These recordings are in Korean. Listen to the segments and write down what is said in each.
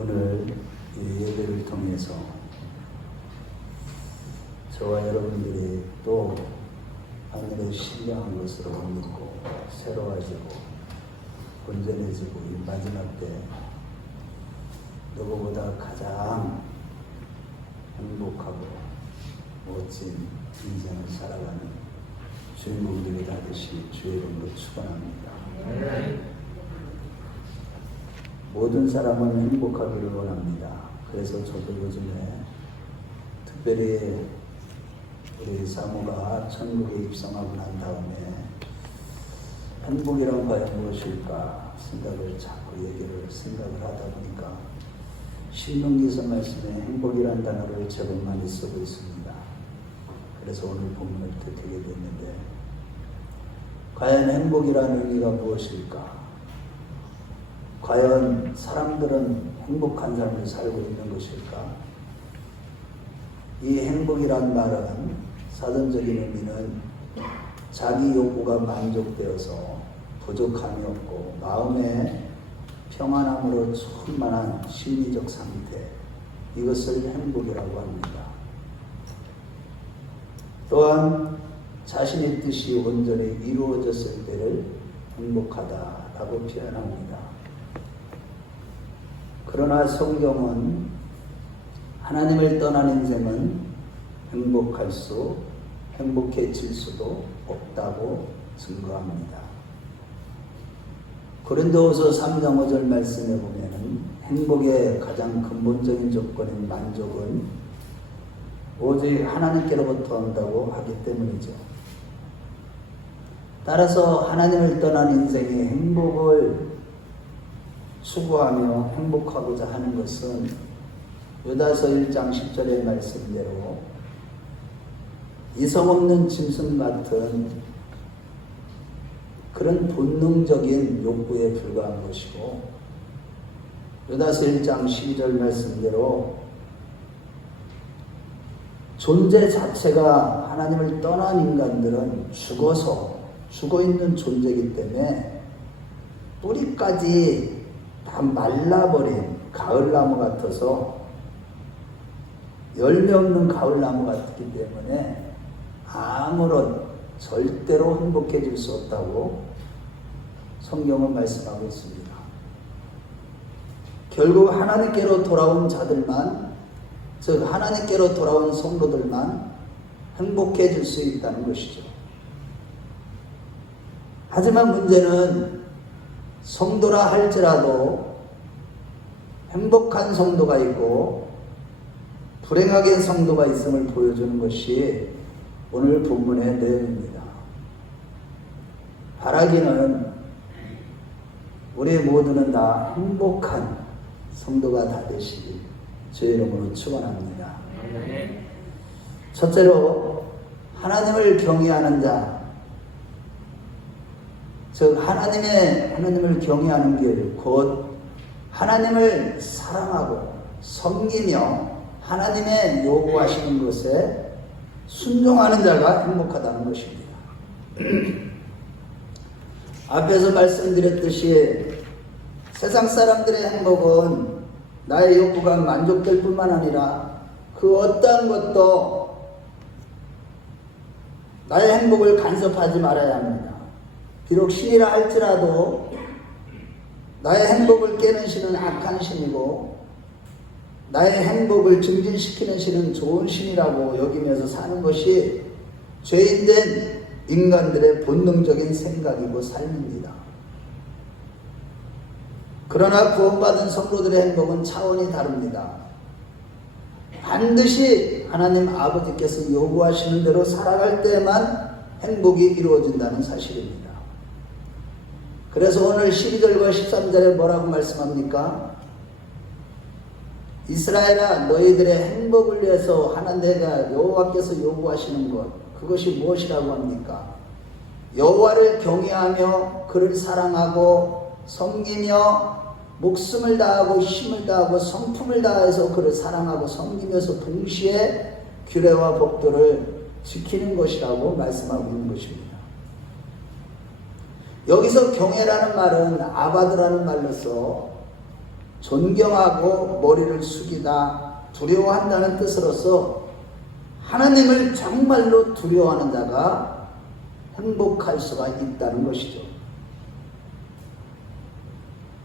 오늘 이 예배를 통해서 저와 여러분들이 또 하늘의 신령한 것으로 믿고 새로워지고 온전해지고 이 마지막 때 누구보다 가장 행복하고 멋진 인생을 살아가는 주인공들이 되듯이 주의 이름으로 축원합니다. 모든 사람은 행복하기를 원합니다. 그래서 저도 요즘에 특별히 우리 사모가 천국에 입성하고 난 다음에 행복이란 과연 무엇일까 생각을 하다 보니까 신명기서 말씀에 행복이란 단어를 제법 많이 쓰고 있습니다. 그래서 오늘 본문을 듣게 됐는데 과연 행복이라는 의미가 무엇일까? 과연 사람들은 행복한 삶을 살고 있는 것일까? 이 행복이란 말은 사전적인 의미는 자기 욕구가 만족되어서 부족함이 없고 마음의 평안함으로 충만한 심리적 상태, 이것을 행복이라고 합니다. 또한 자신의 뜻이 온전히 이루어졌을 때를 행복하다라고 표현합니다. 그러나 성경은 하나님을 떠난 인생은 행복해질 수도 없다고 증거합니다. 고린도후서 3장 5절 말씀에 보면 행복의 가장 근본적인 조건인 만족은 오직 하나님께로부터 온다고 하기 때문이죠. 따라서 하나님을 떠난 인생의 행복을 추구하며 행복하고자 하는 것은 유다서 1장 10절의 말씀대로 이성 없는 짐승 같은 그런 본능적인 욕구에 불과한 것이고, 유다서 1장 12절 말씀대로 존재 자체가 하나님을 떠난 인간들은 죽어 있는 존재이기 때문에 뿌리까지 다 말라버린 가을나무 같아서 열매 없는 가을나무 같기 때문에 아무런 절대로 행복해질 수 없다고 성경은 말씀하고 있습니다. 결국 하나님께로 돌아온 자들만, 즉 하나님께로 돌아온 성도들만 행복해질 수 있다는 것이죠. 하지만 문제는 성도라 할지라도 행복한 성도가 있고 불행하게 성도가 있음을 보여주는 것이 오늘 본문의 내용입니다. 바라기는 우리 모두는 다 행복한 성도가 다 되시길 주의 이름으로 축원합니다. 첫째로 하나님을 경외하는 자, 즉 하나님을 경외하는 길, 곧 하나님을 사랑하고 섬기며 하나님의 요구하시는 것에 순종하는 자가 행복하다는 것입니다. 앞에서 말씀드렸듯이 세상 사람들의 행복은 나의 욕구가 만족될 뿐만 아니라 그 어떠한 것도 나의 행복을 간섭하지 말아야 합니다. 비록 신이라 할지라도 나의 행복을 깨는 신은 악한 신이고 나의 행복을 증진시키는 신은 좋은 신이라고 여기면서 사는 것이 죄인된 인간들의 본능적인 생각이고 삶입니다. 그러나 구원받은 성도들의 행복은 차원이 다릅니다. 반드시 하나님 아버지께서 요구하시는 대로 살아갈 때만 행복이 이루어진다는 사실입니다. 그래서 오늘 12절과 13절에 뭐라고 말씀합니까? 이스라엘아, 너희들의 행복을 위해서 하나님과 여호와께서 요구하시는 것, 그것이 무엇이라고 합니까? 여호와를 경외하며 그를 사랑하고 섬기며 목숨을 다하고 힘을 다하고 성품을 다해서 그를 사랑하고 섬기면서 동시에 규례와 법도를 지키는 것이라고 말씀하고 있는 것입니다. 여기서 경외라는 말은 아바드라는 말로서 존경하고 머리를 숙이다, 두려워한다는 뜻으로서 하나님을 정말로 두려워하는 자가 행복할 수가 있다는 것이죠.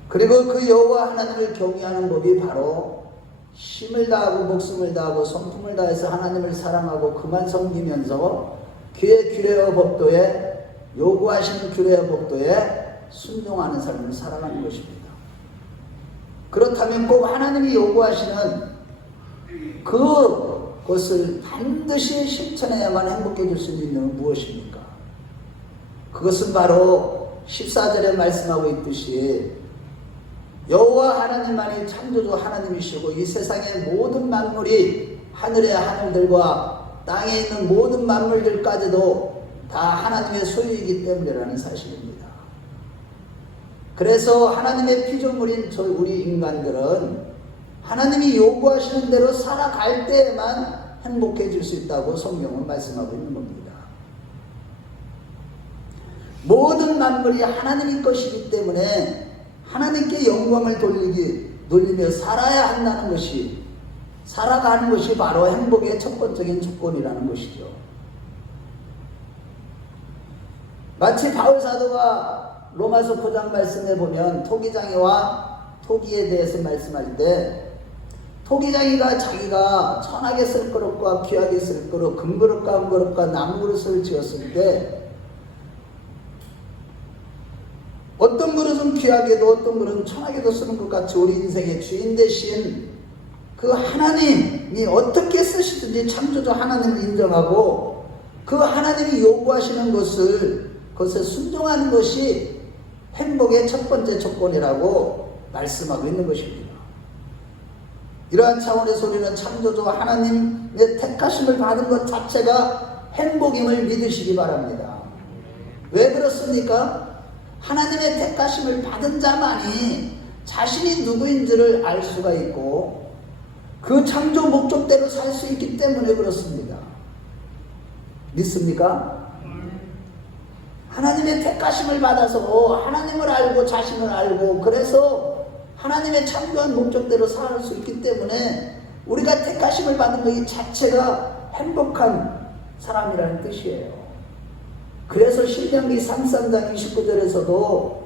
그리고 그 여호와 하나님을 경외하는 법이 바로 힘을 다하고 목숨을 다하고 성품을 다해서 하나님을 사랑하고 그만 섬기면서 그의 규례와 법도에, 요구하시는 규례와 법도에 순종하는 삶을 살아가는 것입니다. 그렇다면 꼭 하나님이 요구하시는 그것을 반드시 실천해야만 행복해질 수 있는 건 무엇입니까? 그것은 바로 14절에 말씀하고 있듯이 여호와 하나님만이 창조주 하나님이시고 이 세상의 모든 만물이, 하늘의 하늘들과 땅에 있는 모든 만물들까지도 다 하나님의 소유이기 때문이라는 사실입니다. 그래서 하나님의 피조물인 우리 인간들은 하나님이 요구하시는 대로 살아갈 때에만 행복해질 수 있다고 성경은 말씀하고 있는 겁니다. 모든 만물이 하나님의 것이기 때문에 하나님께 영광을 돌리며 살아야 한다는 것이, 살아가는 것이 바로 행복의 첫 번째인 조건이라는 것이죠. 마치 바울 사도가 로마서 9장 말씀에 보면 토기장이와 토기에 대해서 말씀할 때, 토기장이가 자기가 천하게 쓸 그릇과 귀하게 쓸 그릇, 금그릇과 은그릇과 나무그릇을 지었을 때 어떤 그릇은 귀하게도 어떤 그릇은 천하게도 쓰는 것 같이 우리 인생의 주인 대신 그 하나님이 어떻게 쓰시든지 창조주 하나님을 인정하고 그 하나님이 요구하시는 그것에 순종하는 것이 행복의 첫 번째 조건이라고 말씀하고 있는 것입니다. 이러한 차원에서 우리는 창조주 하나님의 택하심을 받은 것 자체가 행복임을 믿으시기 바랍니다. 왜 그렇습니까? 하나님의 택하심을 받은 자만이 자신이 누구인지를 알 수가 있고 그 창조 목적대로 살 수 있기 때문에 그렇습니다. 믿습니까? 하나님의 택하심을 받아서 하나님을 알고 자신을 알고 그래서 하나님의 창조한 목적대로 살 수 있기 때문에 우리가 택하심을 받은 것 자체가 행복한 사람이라는 뜻이에요. 그래서 신명기 33장 29절에서도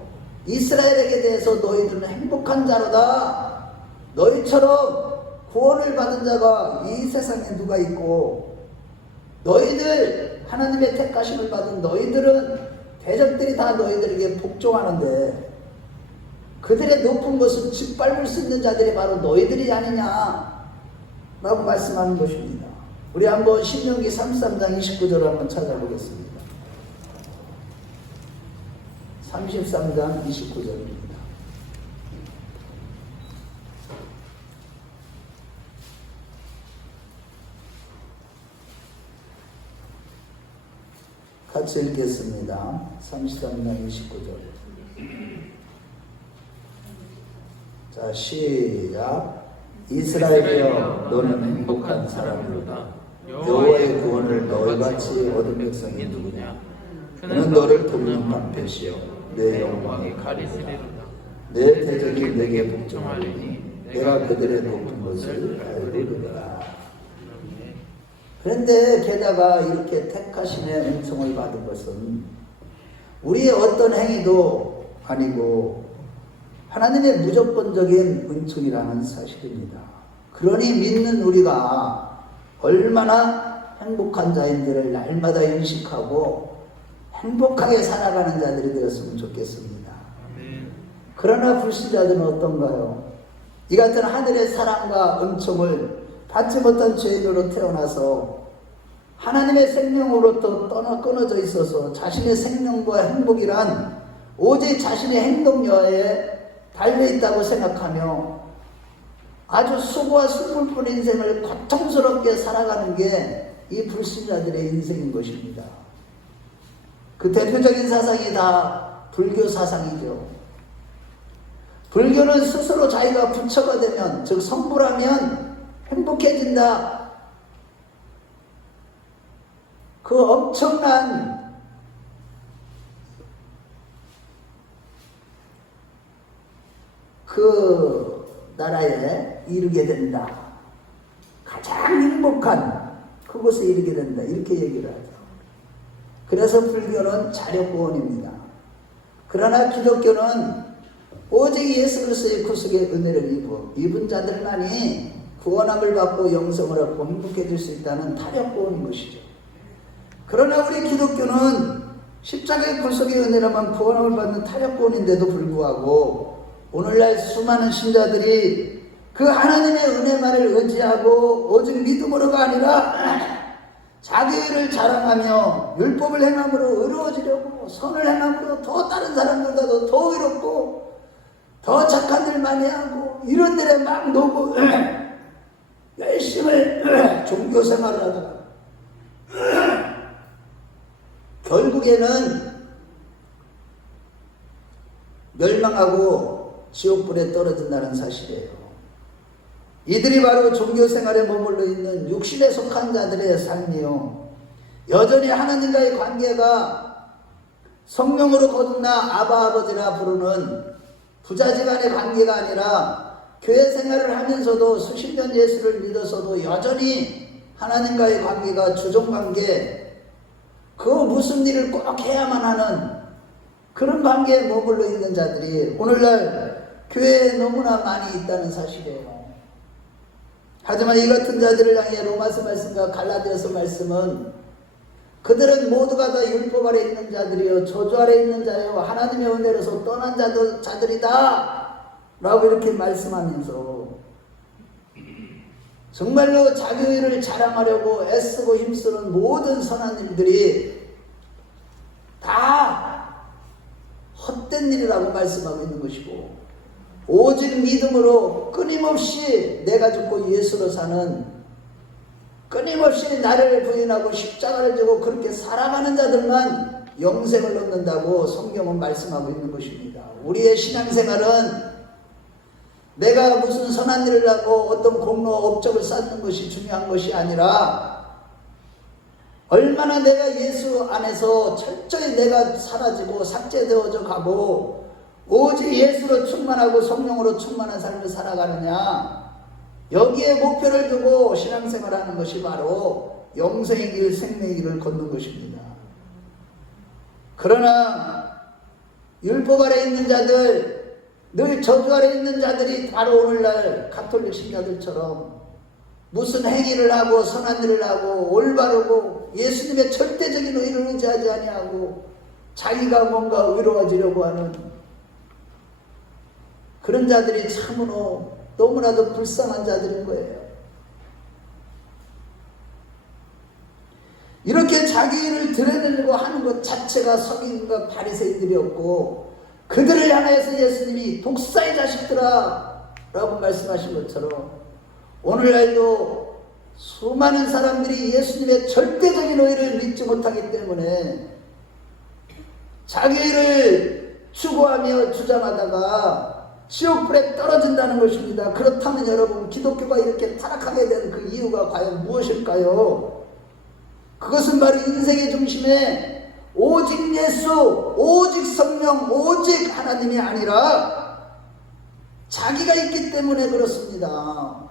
이스라엘에게 대해서 너희들은 행복한 자로다. 너희처럼 구원을 받은 자가 이 세상에 누가 있고 너희들 하나님의 택하심을 받은 너희들은 대적들이 다 너희들에게 복종하는데 그들의 높은 것을 짓밟을 수 있는 자들이 바로 너희들이 아니냐 라고 말씀하는 것입니다. 우리 한번 신명기 33장 29절을 한번 찾아보겠습니다. 33장 29절입니다. 같이 읽겠습니다. 33장 29절. 자, 시작. 이스라엘이여 너는 행복한 사람이로다. 여호와의 구원을 너희같이 얻은 백성이 누구냐? 그는 너를 돕는 방패시여 내 영광이 가리시리로다. 내 대적이 내게 복종하리니 내가 그들의 높은 것을 알리리라. 그런데 게다가 이렇게 택하심의 은총을 받은 것은 우리의 어떤 행위도 아니고 하나님의 무조건적인 은총이라는 사실입니다. 그러니 믿는 우리가 얼마나 행복한 자인지를 날마다 인식하고 행복하게 살아가는 자들이 되었으면 좋겠습니다. 그러나 불신자들은 어떤가요? 이 같은 하늘의 사랑과 은총을 받지 못한 죄인으로 태어나서 하나님의 생명으로부터 끊어져 있어서 자신의 생명과 행복이란 오직 자신의 행동 여하에 달려있다고 생각하며 아주 수고와 슬픔뿐 인생을 고통스럽게 살아가는 게 이 불신자들의 인생인 것입니다. 그 대표적인 사상이 다 불교 사상이죠. 불교는 스스로 자기가 부처가 되면, 즉 성불하면 행복해진다. 그 엄청난 그 나라에 이르게 된다. 가장 행복한 그곳에 이르게 된다. 이렇게 얘기를 하죠. 그래서 불교는 자력구원입니다. 그러나 기독교는 오직 예수 그리스도의 구속의 은혜를 입은 자들만이 구원함을 받고 영생을 얻고 행복해질 수 있다는 타력구원인 것이죠. 그러나 우리 기독교는 십자가의 구속의 은혜로만 구원함을 받는 타력구원인데도 불구하고 오늘날 수많은 신자들이 그 하나님의 은혜만을 의지하고 오직 믿음으로가 아니라 자기를 자랑하며 율법을 행함으로 의로워지려고 선을 행함으로 더 다른 사람들보다도 더 의롭고 더 착한 일 많이 하고 이런 데에 막 놓고 열심히 종교생활을 하다가 결국에는 멸망하고 지옥불에 떨어진다는 사실이에요. 이들이 바로 종교생활에 머물러 있는 육신에 속한 자들의 삶이요. 여전히 하나님과의 관계가 성령으로 거듭나 아바 아버지라 부르는 부자지간의 관계가 아니라 교회 생활을 하면서도 수십 년 예수를 믿어서도 여전히 하나님과의 관계가 주종관계, 그 무슨 일을 꼭 해야만 하는 그런 관계에 머물러 있는 자들이 오늘날 교회에 너무나 많이 있다는 사실이에요. 하지만 이 같은 자들을 향해 로마서 말씀과 갈라디아서 말씀은 그들은 모두가 다 율법 아래 있는 자들이요 저주 아래 있는 자요 하나님의 은혜로서 떠난 자들이다 라고 이렇게 말씀하면서 정말로 자기의를 자랑하려고 애쓰고 힘쓰는 모든 선한 일들이 다 헛된 일이라고 말씀하고 있는 것이고 오직 믿음으로 끊임없이 내가 죽고 예수로 사는 끊임없이 나를 부인하고 십자가를 지고 그렇게 살아가는 자들만 영생을 얻는다고 성경은 말씀하고 있는 것입니다. 우리의 신앙생활은 내가 무슨 선한 일을 하고 어떤 공로 업적을 쌓는 것이 중요한 것이 아니라 얼마나 내가 예수 안에서 철저히 내가 사라지고 삭제되어져 가고 오직 예수로 충만하고 성령으로 충만한 삶을 살아가느냐, 여기에 목표를 두고 신앙생활하는 것이 바로 영생의 길, 생명의 길을 걷는 것입니다. 그러나 율법 아래 있는 자들, 늘 저주 아래 있는 자들이 바로 오늘날 가톨릭 신자들처럼 무슨 행위를 하고 선한 일을 하고 올바르고 예수님의 절대적인 의를 의지하지 아니하고 자기가 뭔가 의로워지려고 하는 그런 자들이 참으로 너무나도 불쌍한 자들인 거예요. 이렇게 자기 일을 드러내려고 하는 것 자체가 서기관과 바리새인들이었고 그들을 향해서 예수님이 독사의 자식들아 라고 말씀하신 것처럼 오늘날도 수많은 사람들이 예수님의 절대적인 의를 믿지 못하기 때문에 자기 일을 추구하며 주장하다가 지옥불에 떨어진다는 것입니다. 그렇다면 여러분, 기독교가 이렇게 타락하게 된 그 이유가 과연 무엇일까요? 그것은 바로 인생의 중심에 오직 예수, 오직 성령, 오직 하나님이 아니라 자기가 있기 때문에 그렇습니다.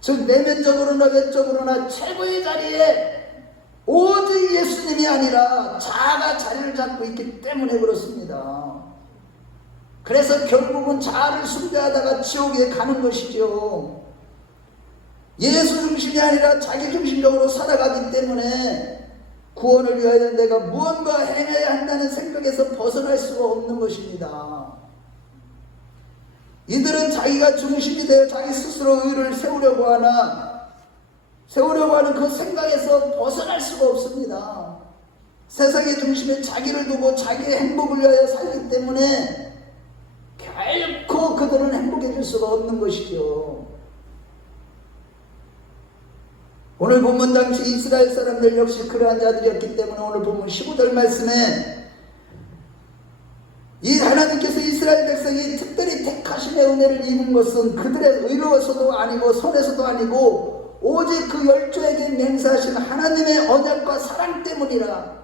즉 내면적으로나 외적으로나 최고의 자리에 오직 예수님이 아니라 자아가 자리를 잡고 있기 때문에 그렇습니다. 그래서 결국은 자아를 숭배하다가 지옥에 가는 것이죠. 예수 중심이 아니라 자기 중심적으로 살아가기 때문에 구원을 위하여 내가 무언가 행해야 한다는 생각에서 벗어날 수가 없는 것입니다. 이들은 자기가 중심이 되어 자기 스스로 의를 세우려고 하는 그 생각에서 벗어날 수가 없습니다. 세상의 중심에 자기를 두고 자기의 행복을 위하여 살기 때문에 결코 그들은 행복해질 수가 없는 것이죠. 오늘 본문 당시 이스라엘 사람들 역시 그러한 자들이었기 때문에 오늘 본문 15절 말씀에 이 하나님께서 이스라엘 백성이 특별히 택하심의 은혜를 입은 것은 그들의 의로워서도 아니고 선에서도 아니고 오직 그 열조에게 맹세하신 하나님의 언약과 사랑 때문이라.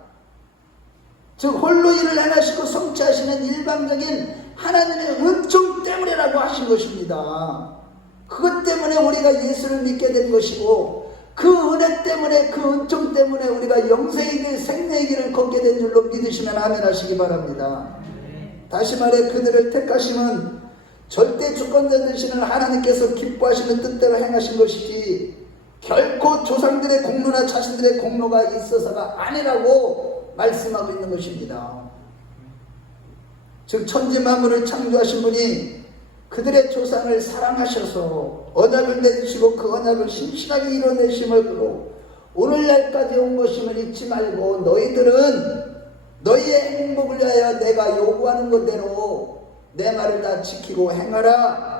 즉 홀로 일을 행하시고 성취하시는 일방적인 하나님의 은총 때문이라고 하신 것입니다. 그것 때문에 우리가 예수를 믿게 된 것이고, 그 은혜 때문에, 그 은총 때문에 우리가 영생의 길, 생명의 길을 걷게 된 줄로 믿으시면 아멘 하시기 바랍니다. 다시 말해 그들을 택하심은 절대 주권자 되시는 하나님께서 기뻐하시는 뜻대로 행하신 것이지 결코 조상들의 공로나 자신들의 공로가 있어서가 아니라고 말씀하고 있는 것입니다. 즉 천지 만물을 창조하신 분이 그들의 조상을 사랑하셔서 언약을 맺으시고 그 언약을 신실하게 이뤄내심으로 오늘날까지 온 것임을 잊지 말고 너희들은 너희의 행복을 위하여 내가 요구하는 것대로 내 말을 다 지키고 행하라.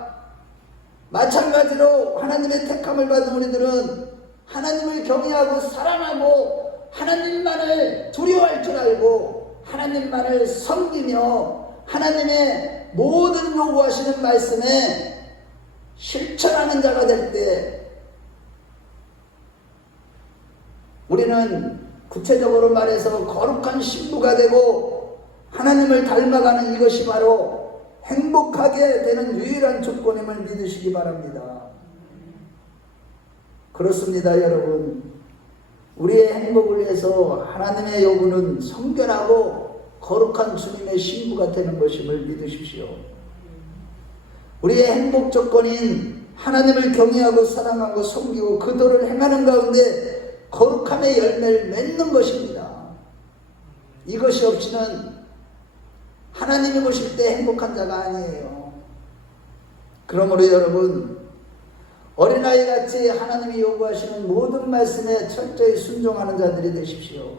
마찬가지로 하나님의 택함을 받은 우리들은 하나님을 경외하고 사랑하고 하나님만을 두려워할 줄 알고 하나님만을 섬기며 하나님의 모든 요구하시는 말씀에 실천하는 자가 될 때 우리는 구체적으로 말해서 거룩한 신부가 되고 하나님을 닮아가는 이것이 바로 행복하게 되는 유일한 조건임을 믿으시기 바랍니다. 그렇습니다, 여러분. 우리의 행복을 위해서 하나님의 요구는 성결하고 거룩한 주님의 신부가 되는 것임을 믿으십시오. 우리의 행복 조건인 하나님을 경외하고 사랑하고 섬기고 그 도를 행하는 가운데 거룩함의 열매를 맺는 것입니다. 이것이 없이는 하나님이 보실 때 행복한 자가 아니에요. 그러므로 여러분, 어린아이같이 하나님이 요구하시는 모든 말씀에 철저히 순종하는 자들이 되십시오.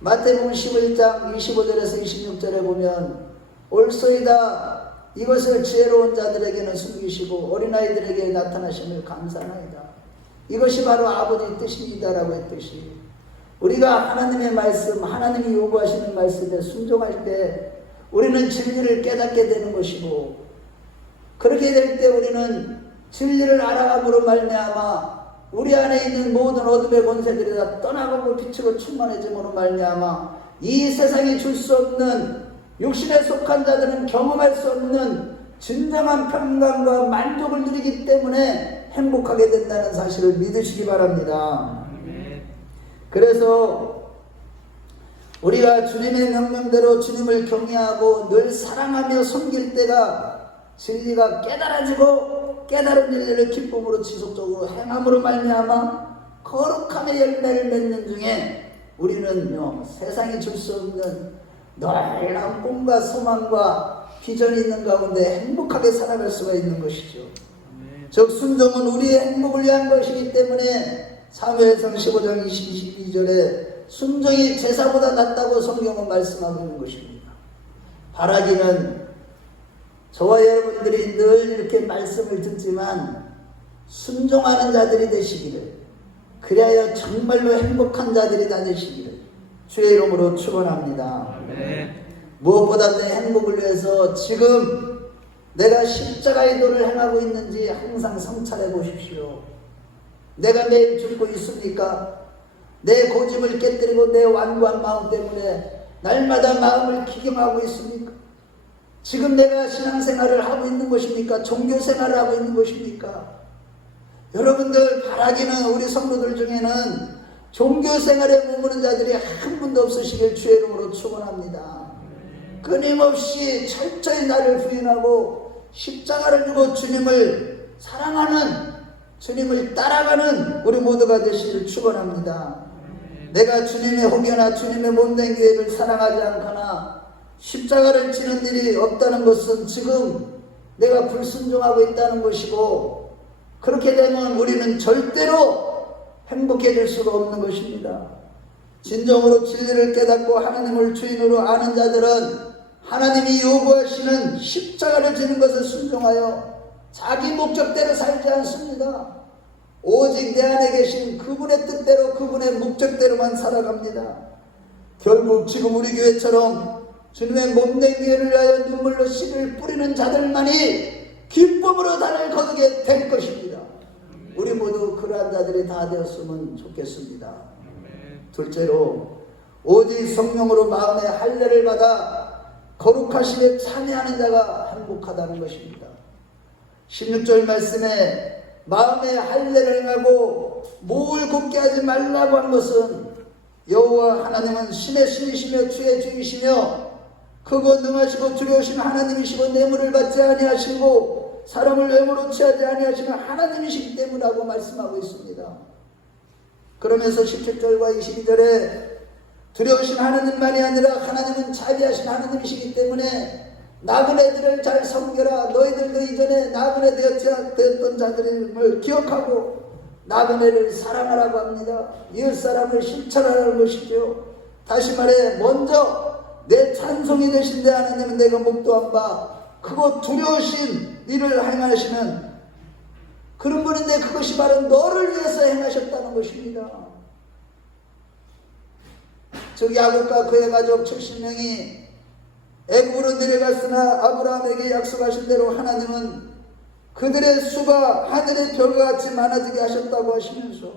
마태복음 11장 25절에서 26절에 보면 올소이다 이것을 지혜로운 자들에게는 숨기시고 어린아이들에게 나타나심을 감사하나이다. 이것이 바로 아버지의 뜻입니다라고 했듯이 우리가 하나님의 말씀, 하나님이 요구하시는 말씀에 순종할 때 우리는 진리를 깨닫게 되는 것이고 그렇게 될 때 우리는 진리를 알아감으로 말미암아 우리 안에 있는 모든 어둠의 권세들이 다 떠나가고 빛으로 충만해짐으로 말미암아 이 세상이 줄 수 없는 육신에 속한 자들은 경험할 수 없는 진정한 평강과 만족을 누리기 때문에 행복하게 된다는 사실을 믿으시기 바랍니다. 그래서 우리가 주님의 명령대로 주님을 경외하고 늘 사랑하며 섬길 때가 진리가 깨달아지고 깨달은 진리를 기쁨으로 지속적으로 행함으로 말미암아 거룩함의 열매를 맺는 중에 우리는요 세상이 줄 수 없는 놀라운 꿈과 소망과 비전이 있는 가운데 행복하게 살아갈 수가 있는 것이죠. 즉 순종은 우리의 행복을 위한 것이기 때문에 사무엘상 15장 22절에 순종이 제사보다 낫다고 성경은 말씀하고 있는 것입니다. 바라기는 저와 여러분들이 늘 이렇게 말씀을 듣지만 순종하는 자들이 되시기를, 그리하여 정말로 행복한 자들이 다 되시기를 주의 이름으로 축원합니다. 무엇보다 내 행복을 위해서 지금 내가 십자가의 도를 행하고 있는지 항상 성찰해 보십시오. 내가 매일 죽고 있습니까? 내 고집을 깨뜨리고 내 완고한 마음 때문에 날마다 마음을 기경하고 있습니까? 지금 내가 신앙생활을 하고 있는 것입니까? 종교생활을 하고 있는 것입니까? 여러분들 바라기는 우리 성도들 중에는 종교생활에 머무는 자들이 한 분도 없으시길 주의 이름으로 축원합니다. 끊임없이 철저히 나를 부인하고 십자가를 두고 주님을 사랑하는, 주님을 따라가는 우리 모두가 되시길 축원합니다. 내가 주님의 혹여나 주님의 몸된 교회를 사랑하지 않거나 십자가를 지는 일이 없다는 것은 지금 내가 불순종하고 있다는 것이고, 그렇게 되면 우리는 절대로 행복해질 수가 없는 것입니다. 진정으로 진리를 깨닫고 하나님을 주인으로 아는 자들은 하나님이 요구하시는 십자가를 지는 것을 순종하여 자기 목적대로 살지 않습니다. 오직 내 안에 계신 그분의 뜻대로, 그분의 목적대로만 살아갑니다. 결국 지금 우리 교회처럼 주님의 몸된 교회를 위하여 눈물로 씨를 뿌리는 자들만이 기쁨으로 달을 거두게 될 것입니다. 우리 모두 그러한 자들이 다 되었으면 좋겠습니다. 둘째로 오직 성령으로 마음의 할례를 받아 거룩하심에 참여하는 자가 행복하다는 것입니다. 16절 말씀에 마음에 할례를 행하고 목을 굳게 하지 말라고 한 것은 여호와 하나님은 신의 신이시며 주의 주이시며 크고 능하시고 두려우신 하나님이시고 뇌물을 받지 아니하시고 사람을 뇌물로 취하지 아니하시는 하나님이시기 때문이라고 말씀하고 있습니다. 그러면서 17절과 22절에 두려우신 하나님만이 아니라 하나님은 자비하신 하나님이시기 때문에 나그네들을 잘 섬겨라. 너희들도 이전에 나그네 되었던 자들을 기억하고 나그네를 사랑하라고 합니다. 이웃사랑을 실천하라는 것이죠. 다시 말해 먼저 내 찬송이 되신데 하나님은 내가 목도한 바 크고 두려우신 일을 행하시는 그런 분인데 그것이 바로 너를 위해서 행하셨다는 것입니다. 즉 야곱과 그의 가족 70명이 애굽으로 내려갔으나 아브라함에게 약속하신 대로 하나님은 그들의 수가 하늘의 별과 같이 많아지게 하셨다고 하시면서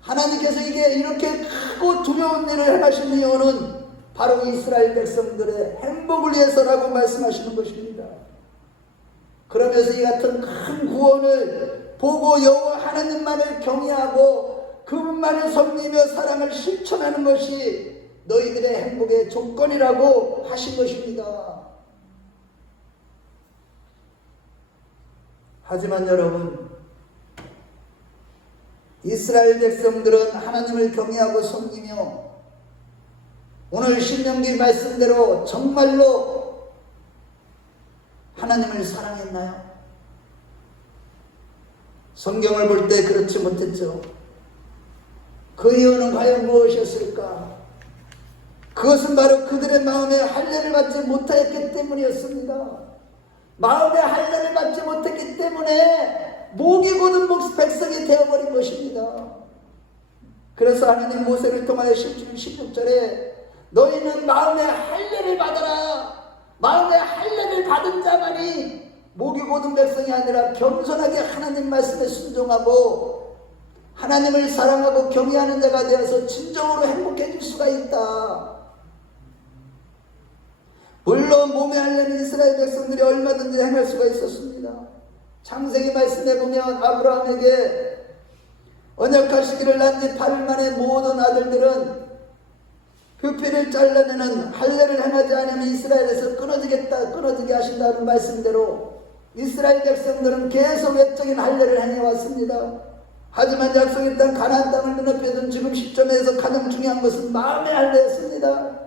하나님께서 이게 이렇게 크고 두려운 일을 행하신 이유는 바로 이스라엘 백성들의 행복을 위해서라고 말씀하시는 것입니다. 그러면서 이 같은 큰 구원을 보고 여호와 하나님만을 경외하고 그분만을 섬기며 사랑을 실천하는 것이 너희들의 행복의 조건이라고 하신 것입니다. 하지만 여러분, 이스라엘 백성들은 하나님을 경외하고 섬기며 오늘 신명기 말씀대로 정말로 하나님을 사랑했나요? 성경을 볼 때 그렇지 못했죠. 그 이유는 과연 무엇이었을까? 그것은 바로 그들의 마음에 할례를 받지 못했기 때문이었습니다. 마음에 할례를 받지 못했기 때문에 목이 곧은 백성이 되어버린 것입니다. 그래서 하나님 모세를 통하여 16절에 너희는 마음에 할례를 받아라. 마음에 할례를 받은 자만이 목이 곧은 백성이 아니라 겸손하게 하나님 말씀에 순종하고 하나님을 사랑하고 경외하는 자가 되어서 진정으로 행복해질 수가 있다. 물론 몸에 할례는 이스라엘 백성들이 얼마든지 행할 수가 있었습니다. 창세기 말씀에 보면 아브라함에게 언약하시기를 난 지 8일 만에 모든 아들들은 흡혈을 잘라내는 할례를 행하지 않으면 이스라엘에서 끊어지게 하신다는 말씀대로 이스라엘 백성들은 계속 외적인 할례를 행해왔습니다. 하지만 약속의 땅 가나안 땅을 눈앞에 둔 지금 시점에서 가장 중요한 것은 마음의 할례였습니다.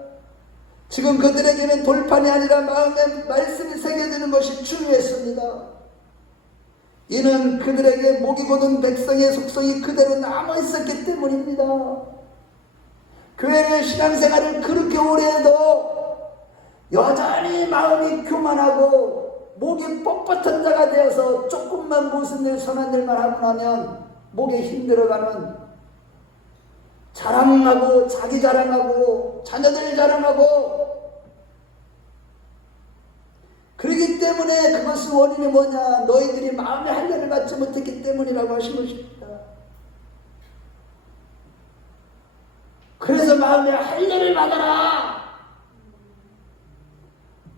지금 그들에게는 돌판이 아니라 마음의 말씀이 새겨지는 것이 중요했습니다. 이는 그들에게 목이 곧은 백성의 속성이 그대로 남아있었기 때문입니다. 교회의 신앙생활을 그렇게 오래 해도 여전히 마음이 교만하고 목이 뻣뻣한 자가 되어서 조금만 무슨 일 선한 일만 하고 나면 목에 힘들어가는 자랑하고 자기 자랑하고 자녀들 자랑하고 그렇기 때문에 그것의 원인이 뭐냐? 너희들이 마음의 할례를 받지 못했기 때문이라고 하신 것입니다. 그래서 마음의 할례를 받아라.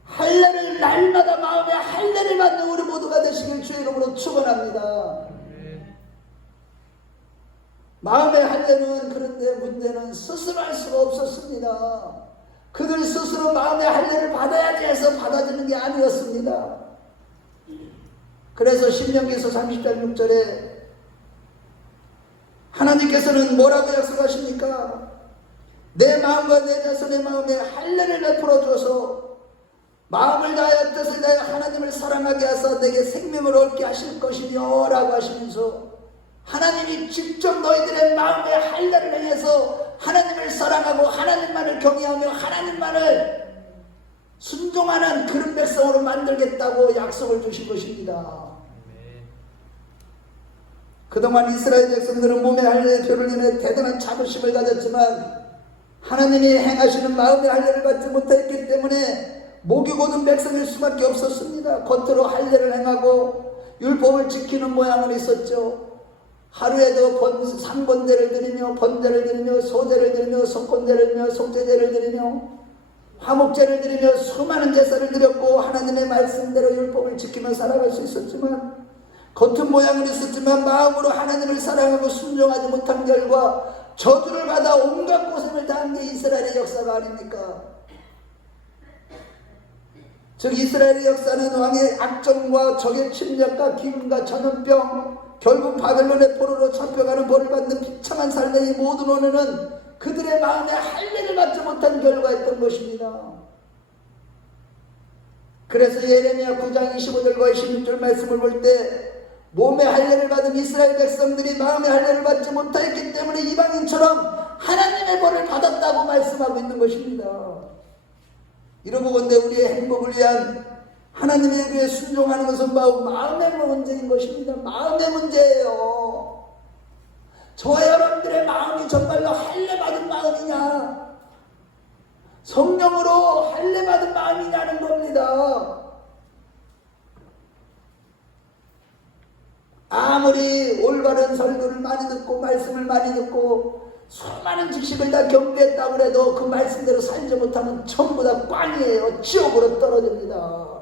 할례를 날마다 마음의 할례를 받는 우리 모두가 되시길 주의 이름으로 축원합니다. 마음의 할례는 그런데 문제는 스스로 할 수가 없었습니다. 그들 스스로 마음의 할례를 받아야지 해서 받아지는 게 아니었습니다. 그래서 신명기서 30장 6절에 하나님께서는 뭐라고 약속하십니까? 내 마음과 내 자손의 마음에 할례를 베풀어 줘서 마음을 다하여 뜻을 다하여 하나님을 사랑하게 하사 내게 생명을 얻게 하실 것이며 라고 하시면서 하나님이 직접 너희들의 마음에 할례를 행해서 하나님을 사랑하고 하나님만을 경외하며 하나님만을 순종하는 그런 백성으로 만들겠다고 약속을 주신 것입니다. 그동안 이스라엘 백성들은 몸의 할례의 표를 인해 대단한 자부심을 가졌지만 하나님이 행하시는 마음의 할례를 받지 못했기 때문에 목이 곧은 백성일 수밖에 없었습니다. 겉으로 할례를 행하고 율법을 지키는 모양은 있었죠. 하루에도 상번제를 드리며 번제를 드리며 소제를 드리며 속건제를 드리며 속죄제를 드리며 화목제를 드리며 수많은 제사를 드렸고 하나님의 말씀대로 율법을 지키며 살아갈 수 있었지만, 겉은 모양은 있었지만 마음으로 하나님을 사랑하고 순종하지 못한 결과 저주를 받아 온갖 고생을 당한 게 이스라엘의 역사가 아닙니까? 즉 이스라엘의 역사는 왕의 악정과 적의 침략과 기근과 전염병, 결국 바벨론의 포로로 잡혀가는 벌을 받는 비참한 삶의 이 모든 원인은 그들의 마음에 할례를 받지 못한 결과였던 것입니다. 그래서 예레미야 9장 25절과 26절 말씀을 볼 때 몸의 할례를 받은 이스라엘 백성들이 마음의 할례를 받지 못했기 때문에 이방인처럼 하나님의 벌을 받았다고 말씀하고 있는 것입니다. 이러고 본데 우리의 행복을 위한 하나님의 의에 순종하는 것은 바로 마음의 문제인 것입니다. 마음의 문제예요. 저와 여러분들의 마음이 정말로 할례 받은 마음이냐, 성령으로 할례 받은 마음이냐는 겁니다. 아무리 올바른 설교를 많이 듣고 말씀을 많이 듣고 수많은 지식을 다 경배했다고 해도 그 말씀대로 살지 못하면 전부 다 꽝이에요. 지옥으로 떨어집니다.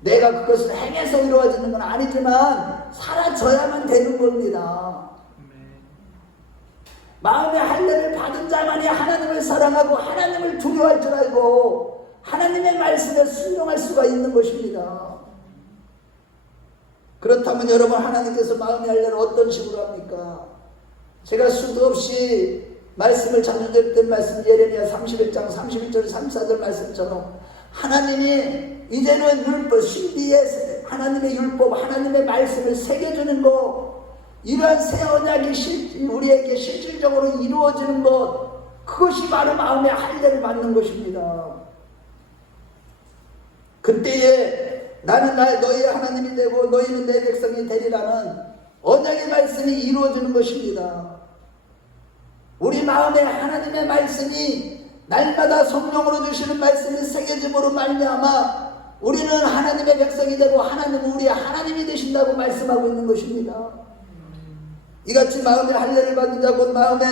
내가 그것을 행해서 이루어지는 건 아니지만 사라져야만 되는 겁니다. 마음의 할례를 받은 자만이 하나님을 사랑하고 하나님을 두려워할 줄 알고 하나님의 말씀에 순종할 수가 있는 것입니다. 그렇다면 여러분, 하나님께서 마음의 할례를 어떤 식으로 합니까? 제가 수도 없이 말씀을 자주 드렸던 말씀, 예레미야 31장 31절 34절 말씀처럼 하나님이 이제는 율법, 신비의 하나님의 율법, 하나님의 말씀을 새겨주는 것, 이러한 새 언약이 우리에게 실질적으로 이루어지는 것, 그것이 바로 마음의 할례를 받는 것입니다. 그때에 나는 너희의 하나님이 되고 너희는 내 백성이 되리라는 언약의 말씀이 이루어지는 것입니다. 우리 마음에 하나님의 말씀이 날마다 성령으로 주시는 말씀이 새겨짐으로 말미암아 우리는 하나님의 백성이 되고 하나님은 우리의 하나님이 되신다고 말씀하고 있는 것입니다. 이같이 마음의 할례를 받은 자, 곧 마음에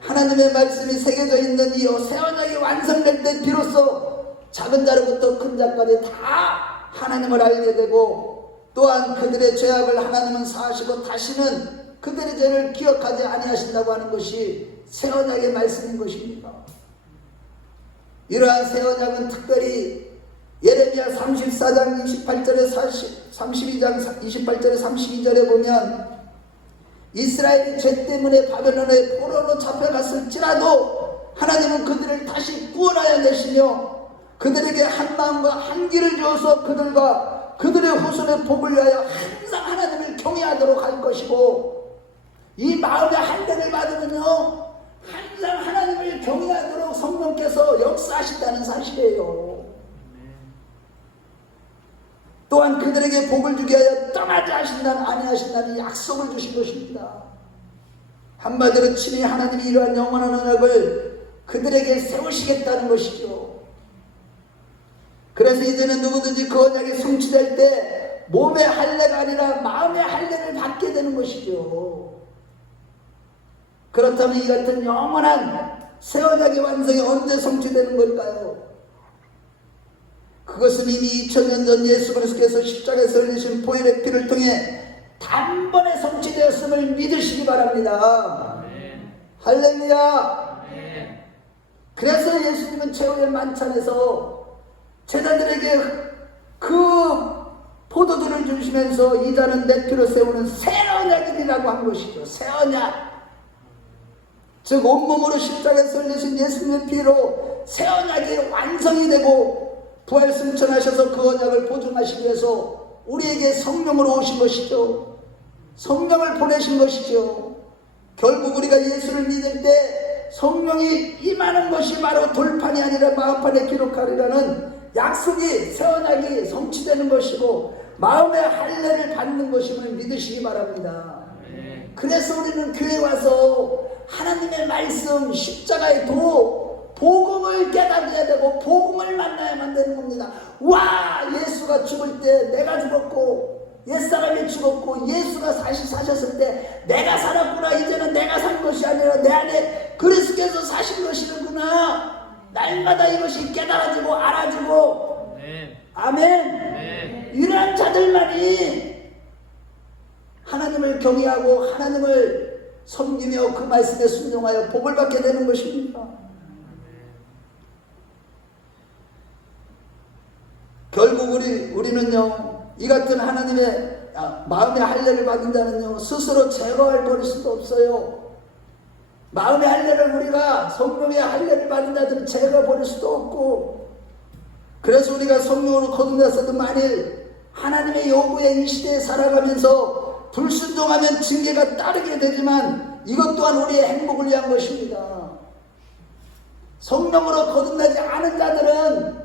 하나님의 말씀이 새겨져 있는 이 새 언약이 완성될 때 비로소 작은 자로부터 큰 자까지 다 하나님을 알게 되고, 또한 그들의 죄악을 하나님은 사하시고 다시는 그들의 죄를 기억하지 아니하신다고 하는 것이 새 언약의 말씀인 것입니다. 이러한 새 언약은 특별히 예레미야 34장 28절에 32장 28절에 32절에 보면 이스라엘이 죄 때문에 바벨론의 포로로 잡혀갔을지라도 하나님은 그들을 다시 구원하여 내시며 그들에게 한 마음과 한 길을 주어서 그들과 그들의 후손의 복을 위하여 항상 하나님을 경외하도록 할 것이고, 이 마음의 할례를 받으면요 항상 하나님을 경외하도록 성령께서 역사하신다는 사실이에요. 또한 그들에게 복을 주게 하여 떠나지 아니하신다는 약속을 주신 것입니다. 한마디로 친히 하나님이 이러한 영원한 언약을 그들에게 세우시겠다는 것이죠. 그래서 이제는 누구든지 그 언약이 성취될 때 몸의 할례가 아니라 마음의 할례를 받게 되는 것이죠. 그렇다면 이 같은 영원한 새 언약의 완성이 언제 성취되는 걸까요? 그것은 이미 2000년 전 예수 그리스도께서 십자가에서 흘리신 보혈의 피를 통해 단번에 성취되었음을 믿으시기 바랍니다. 아멘. 할렐루야. 아멘. 그래서 예수님은 최후의 만찬에서 제자들에게 그 포도주를 주시면서 이 잔은 내 피로 세우는 새 언약이라고 한 것이죠. 새 언약. 즉 온몸으로 십자가에서 흘리신 예수님의 피로 새 언약이 완성이 되고 부활 승천하셔서 그 언약을 보증하시기 위해서 우리에게 성령으로 오신 것이죠. 성령을 보내신 것이죠. 결국 우리가 예수를 믿을 때 성령이 임하는 것이 바로 돌판이 아니라 마음판에 기록하리라는 약속이, 새 언약이 성취되는 것이고 마음의 할례를 받는 것임을 믿으시기 바랍니다. 그래서 우리는 교회에 와서 하나님의 말씀, 십자가의 도, 복음을 깨닫게 되고 복음을 만나야만 되는 겁니다. 와, 예수가 죽을 때 내가 죽었고 옛사람이 죽었고 예수가 다시 사셨을 때 내가 살았구나. 이제는 내가 산 것이 아니라 내 안에 그리스도께서 사신 것이구나. 날마다 이것이 깨달아지고 알아지고 아멘. 이러한 자들만이 하나님을 경외하고 하나님을 섬기며 그 말씀에 순종하여 복을 받게 되는 것입니다. 결국 우리는요, 이 같은 하나님의 마음의 할례를 받은 자는요, 스스로 제거할 버릴 수도 없어요. 마음의 할례를 우리가 성령의 할례를 받은 자들은 제거 버릴 수도 없고, 그래서 우리가 성령으로 거듭났어도 만일 하나님의 요구에 이 시대에 살아가면서 불순종하면 징계가 따르게 되지만 이것 또한 우리의 행복을 위한 것입니다. 성령으로 거듭나지 않은 자들은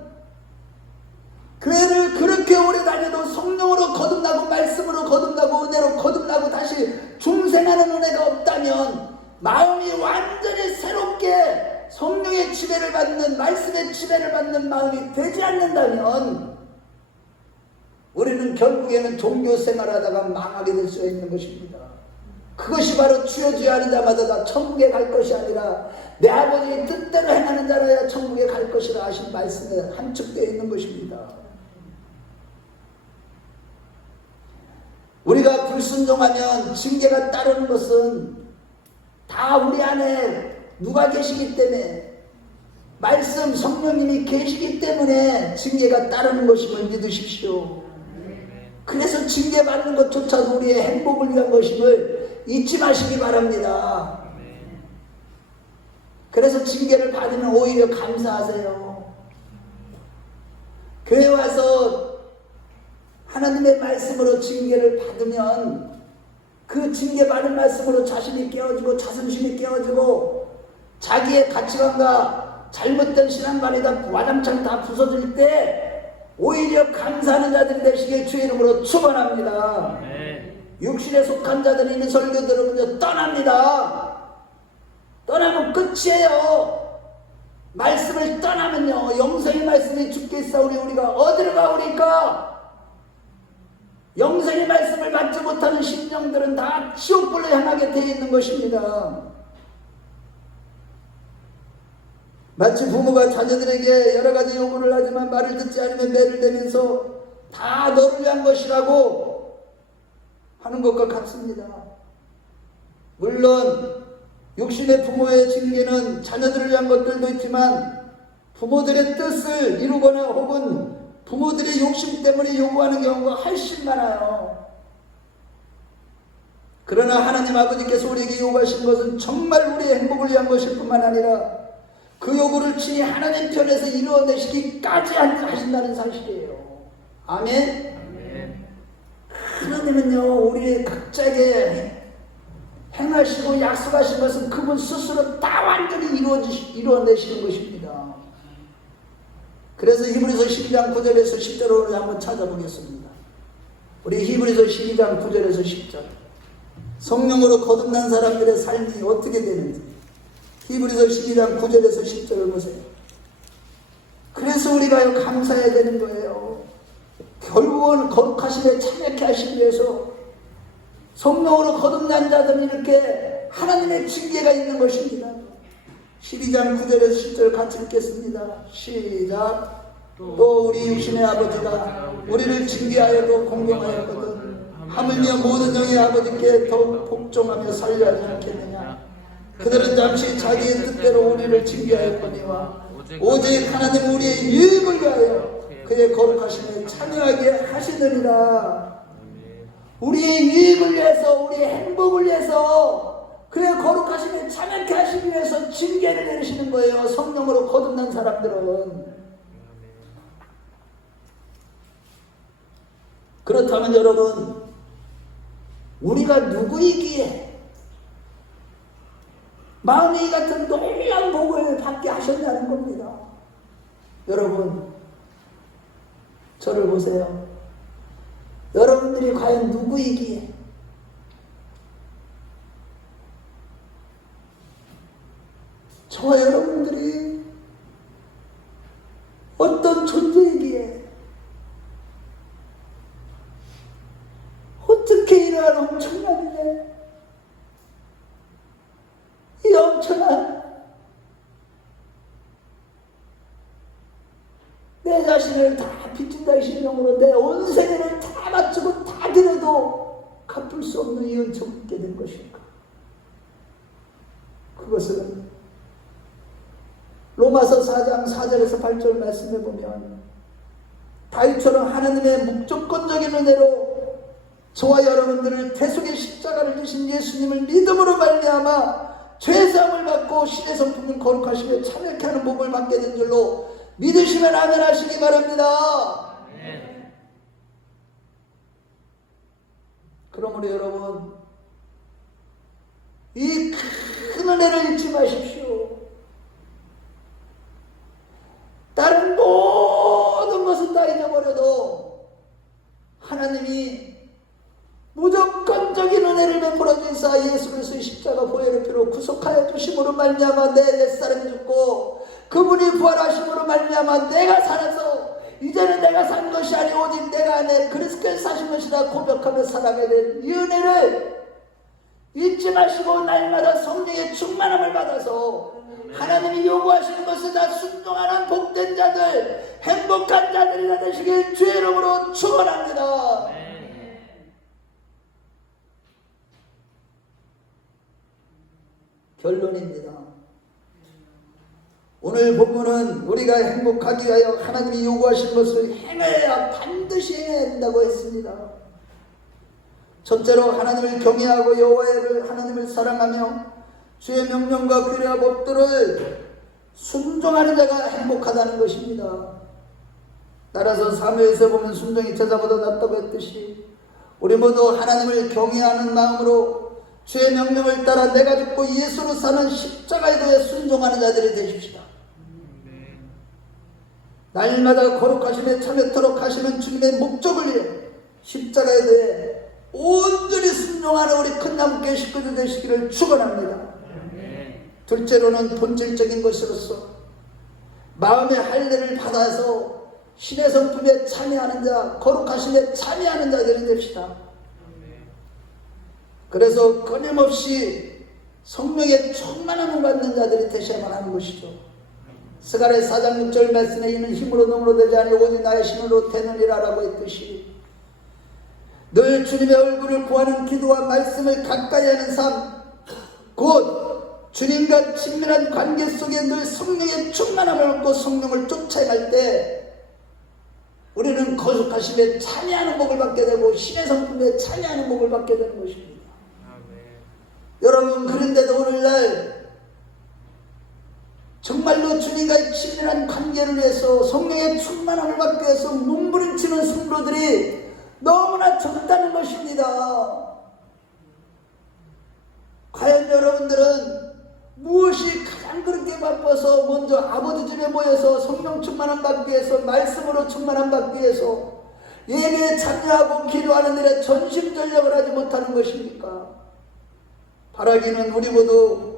교회를 그렇게 오래 다녀도 성령으로 거듭나고 말씀으로 거듭나고 은혜로 거듭나고 다시 중생하는 은혜가 없다면, 마음이 완전히 새롭게 성령의 지배를 받는, 말씀의 지배를 받는 마음이 되지 않는다면 우리는 결국에는 종교 생활하다가 망하게 될 수 있는 것입니다. 그것이 바로 주여 주여 하는 자마다 다 천국에 갈 것이 아니라 내 아버지의 뜻대로 행하는 자라야 천국에 갈 것이라 하신 말씀에 함축되어 있는 것입니다. 우리가 불순종하면 징계가 따르는 것은 다 우리 안에 누가 계시기 때문에, 말씀 성령님이 계시기 때문에 징계가 따르는 것임을 믿으십시오. 그래서 징계받는 것조차도 우리의 행복을 위한 것임을 잊지 마시기 바랍니다. 그래서 징계를 받으면 오히려 감사하세요. 교회 와서 하나님의 말씀으로 징계를 받으면 그 징계받은 말씀으로 자신이 깨어지고 자존심이 깨어지고 자기의 가치관과 잘못된 신앙관이 다 와장창 다 부서질 때 오히려 감사하는 자들이 되시기에 주의 이름으로 축원합니다. 육신에 속한 자들이 있는 설교 들으면 떠납니다. 떠나면 끝이에요. 말씀을 떠나면요, 영생의 말씀이 죽게 싸우니 우리가 어디로 가오리까? 영생의 말씀을 받지 못하는 심령들은 다 지옥불로 향하게 되어 있는 것입니다. 마치 부모가 자녀들에게 여러 가지 요구를 하지만 말을 듣지 않으면 매를 대면서 다 너를 위한 것이라고 하는 것과 같습니다. 물론 육신의 부모의 징계는 자녀들을 위한 것들도 있지만 부모들의 뜻을 이루거나 혹은 부모들의 욕심 때문에 요구하는 경우가 훨씬 많아요. 그러나 하나님 아버지께서 우리에게 요구하신 것은 정말 우리의 행복을 위한 것일 뿐만 아니라 그 요구를 친히 하나님 편에서 이루어내시기까지 하신다는 사실이에요. 아멘. 하나님은요, 우리 각자에게 행하시고 약속하신 것은 그분 스스로 다 완전히 이루어내시는 것입니다. 그래서 히브리서 12장 9절에서 10절을 한번 찾아보겠습니다. 우리 히브리서 12장 9절에서 10절, 성령으로 거듭난 사람들의 삶이 어떻게 되는지 히브리서 12장 9절에서 10절을 보세요. 그래서 우리가 감사해야 되는 거예요. 결국은 거룩하심에 참여케 하시기 위해서 성령으로 거듭난 자들은 이렇게 하나님의 징계가 있는 것입니다. 12장 9절에서 10절 같이 읽겠습니다. 시작. 또 우리 육신의 아버지가 우리를 징계하여도 공경하였거든 하물며 모든 영의 아버지께 더욱 복종하며 살려 하지 않겠느냐. 그들은 잠시 자기의 뜻대로 우리를 징계하였거니와 오직 하나님 우리의 유익을 위하여 그의 거룩하심에 참여하게 하시느니라. 우리의 유익을 위해서, 우리의 행복을 위해서, 그의 거룩하심에 참여케 하시기 위해서 징계를 내리시는 거예요. 성령으로 거듭난 사람들은. 그렇다면 여러분, 우리가 누구이기에 마음이 이 같은 놀라운 복을 받게 하셨냐는 겁니다. 여러분, 저를 보세요. 여러분들이 과연 누구이기에 저와 여러분들이 어떤 존재이기에 어떻게 이러한 엄청난 일에 이 엄청난 생애를 다 빚진 자의 심령으로 내 온 생애를 다 바치고 다 드려도 갚을 수 없는 이 은총을 얻게 된 것일까? 그것은 로마서 4장 4절에서 8절 말씀해 보면 다윗처럼 하나님의 무조건적인 은혜로 저와 여러분들을 대속의 십자가를 지신 예수님을 믿음으로 말미암아 죄사함을 받고 신의 성품을 거룩하시며 참여케 하는 복을 받게 된 줄로 믿으시면 아멘 하시기 바랍니다. 네. 그러므로 여러분 이 큰 은혜를 잊지 마십시오. 다른 모든 것은 다 잊어버려도 하나님이 무조건적인 은혜를 베풀어 주사 예수 그리스도의 십자가 보혈의 피로 구속하여 주심으로 말미암아 내 옛사람이 죽고 그분이 부활하심으로 말미암아 내가 살아서 이제는 내가 산 것이 아니 오직 내가 내 그리스도께서 사신 것이라 고백하며 살아가게 된 이 은혜를 잊지 마시고 날마다 성령의 충만함을 받아서 하나님이 요구하시는 것을 다 순종하는 복된 자들, 행복한 자들이 되시길 주의 이름으로 축원합니다. 결론입니다. 오늘 본문은 우리가 행복하기 위하여 하나님이 요구하신 것을 행해야 반드시 행해야 한다고 했습니다. 첫째로 하나님을 경외하고 여호와를 하나님을 사랑하며 주의 명령과 규례와 법들을 순종하는 자가 행복하다는 것입니다. 따라서 사무엘에서 보면 순종이 제사보다 낫다고 했듯이 우리 모두 하나님을 경외하는 마음으로 주의 명령을 따라 내가 죽고 예수로 사는 십자가에 대해 순종하는 자들이 되십시다. 날마다 거룩하심에 참여토록 하시는 주님의 목적을 위해 십자가에 대해 온전히 순종하는 우리 큰 남교회 식구들 되시기를 축원합니다. 둘째로는 본질적인 것으로서 마음의 할례를 받아서 신의 성품에 참여하는 자, 거룩하심에 참여하는 자들이 됩시다. 그래서 끊임없이 성령의 충만함을 받는 자들이 되셔야만 하는 것이죠. 스가랴 4장 6절 말씀에 이는 힘으로 능으로 되지 아니 오직 나의 신으로 되느니라 라고 했듯이 늘 주님의 얼굴을 구하는 기도와 말씀을 가까이 하는 삶, 곧 주님과 친밀한 관계 속에 늘 성령의 충만함을 얻고 성령을 쫓아갈 때 우리는 거룩하심에 참여하는 복을 받게 되고 신의 성품에 참여하는 복을 받게 되는 것입니다. 여러분, 그런데도 오늘날 정말로 주님과의 친밀한 관계를 위해서 성령의 충만함을 받기 위해서 몸부림치는 성도들이 너무나 적다는 것입니다. 과연 여러분들은 무엇이 가장 그렇게 바빠서 먼저 아버지 집에 모여서 성령 충만함 받기 위해서 말씀으로 충만함 받기 위해서 예배에 참여하고 기도하는 일에 전심전력을 하지 못하는 것입니까? 바라기는 우리 모두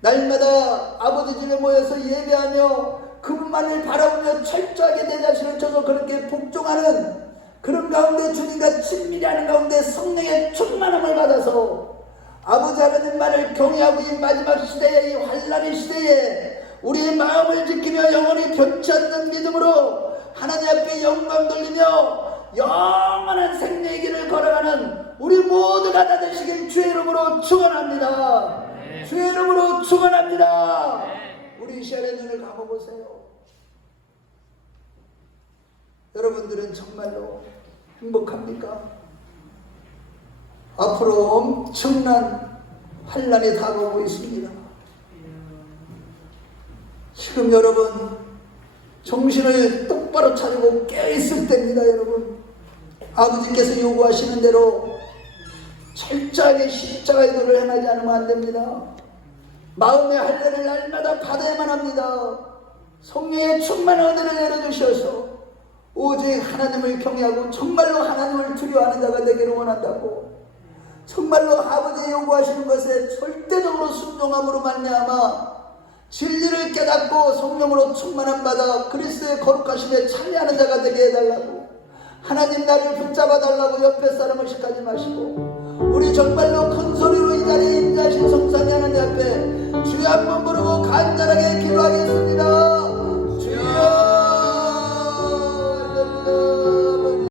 날마다 아버지 집에 모여서 예배하며 그분만을 바라보며 철저하게 내 자신을 쳐서 그렇게 복종하는 그런 가운데 주님과 친밀히 하는 가운데 성령의 충만함을 받아서 아버지 하나님 말을 경외하고 이 마지막 시대에 이 환난의 시대에 우리의 마음을 지키며 영원히 변치 않는 믿음으로 하나님 앞에 영광 돌리며 영원한 생명의 길을 걸어가는 우리 모두가 다 되시길 주의 이름으로 축원합니다. 주의 이름으로 축원합니다. 우리 이 시간에 눈을 감아보세요. 여러분들은 정말로 행복합니까? 앞으로 엄청난 환난이 다가오고 있습니다. 지금 여러분 정신을 똑바로 차리고 깨어있을 때입니다. 여러분, 아버지께서 요구하시는 대로 철저하게 십자가의 도를 행하지 않으면 안 됩니다. 마음의 할례를 날마다 받아야만 합니다. 성령의 충만한 은혜를 내려주셔서 오직 하나님을 경외하고 정말로 하나님을 두려워하는 자가 되기를 원한다고, 정말로 아버지의 요구하시는 것에 절대적으로 순종함으로 말미암아 진리를 깨닫고 성령으로 충만함 받아 그리스도의 거룩하심에 참여하는 자가 되게 해달라고, 하나님 나를 붙잡아 달라고 옆에 사람을 시키지 마시고 우리 정말로 큰 소리로 이 자리에 임재하신 성삼위 하나님 앞에 주여 한번 부르고 간절하게 기도하겠습니다.